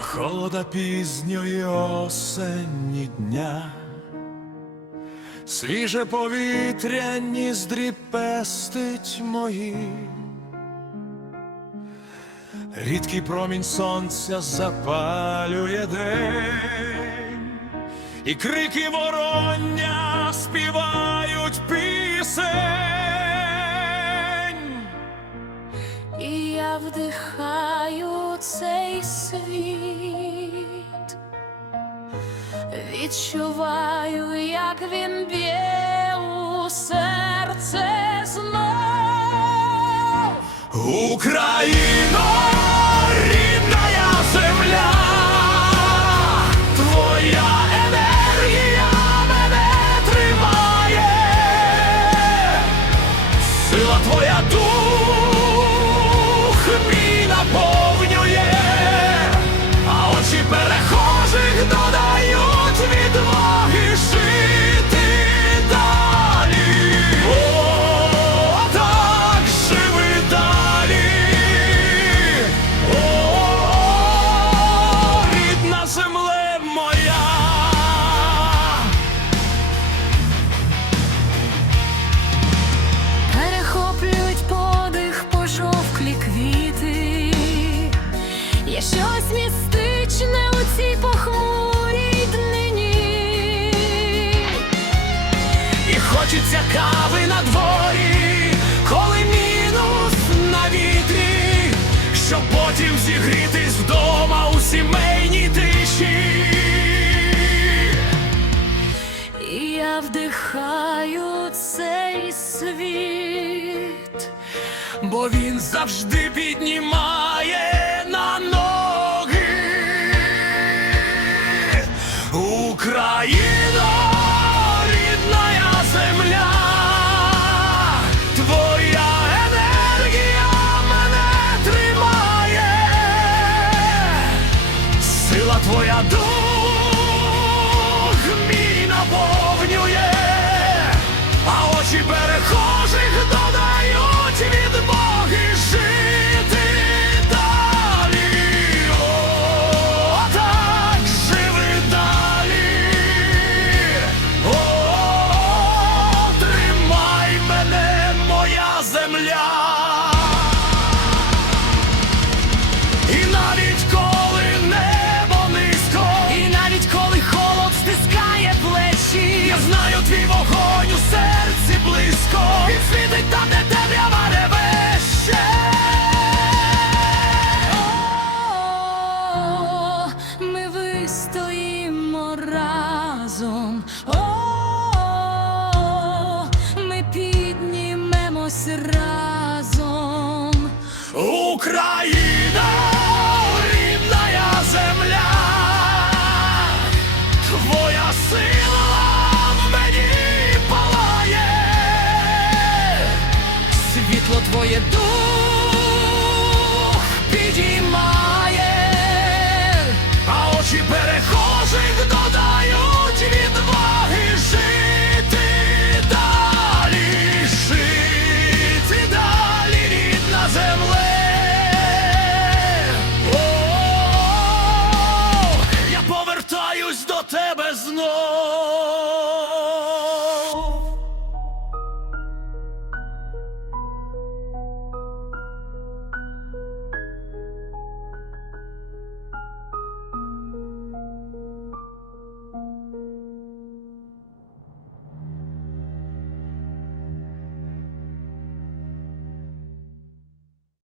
Холода пізньої осені дня, свіже повітря ніздрі пестить мої, рідкий промінь сонця запалює день, і крики вороння світ, відчуваю, як він б'є у серце знов. Україно, рідная земля, твоя енергія мене тримає, сила твоя дух мій наповнює, Є щось містичне у цій похмурій днині. І хочеться кави на дворі, коли мінус на вітрі, щоб потім зігрітись вдома у сімейній тиші. І я вдихаю цей світ. бо він завжди піднімає Україна, рідная земля, твоя енергія мене тримає, сила твоя дух мій наповнює, твоє дух підіймає, а очі перехожих додають відваги жити далі, жити далі, рідна земле. О, я повертаюсь до тебе знов.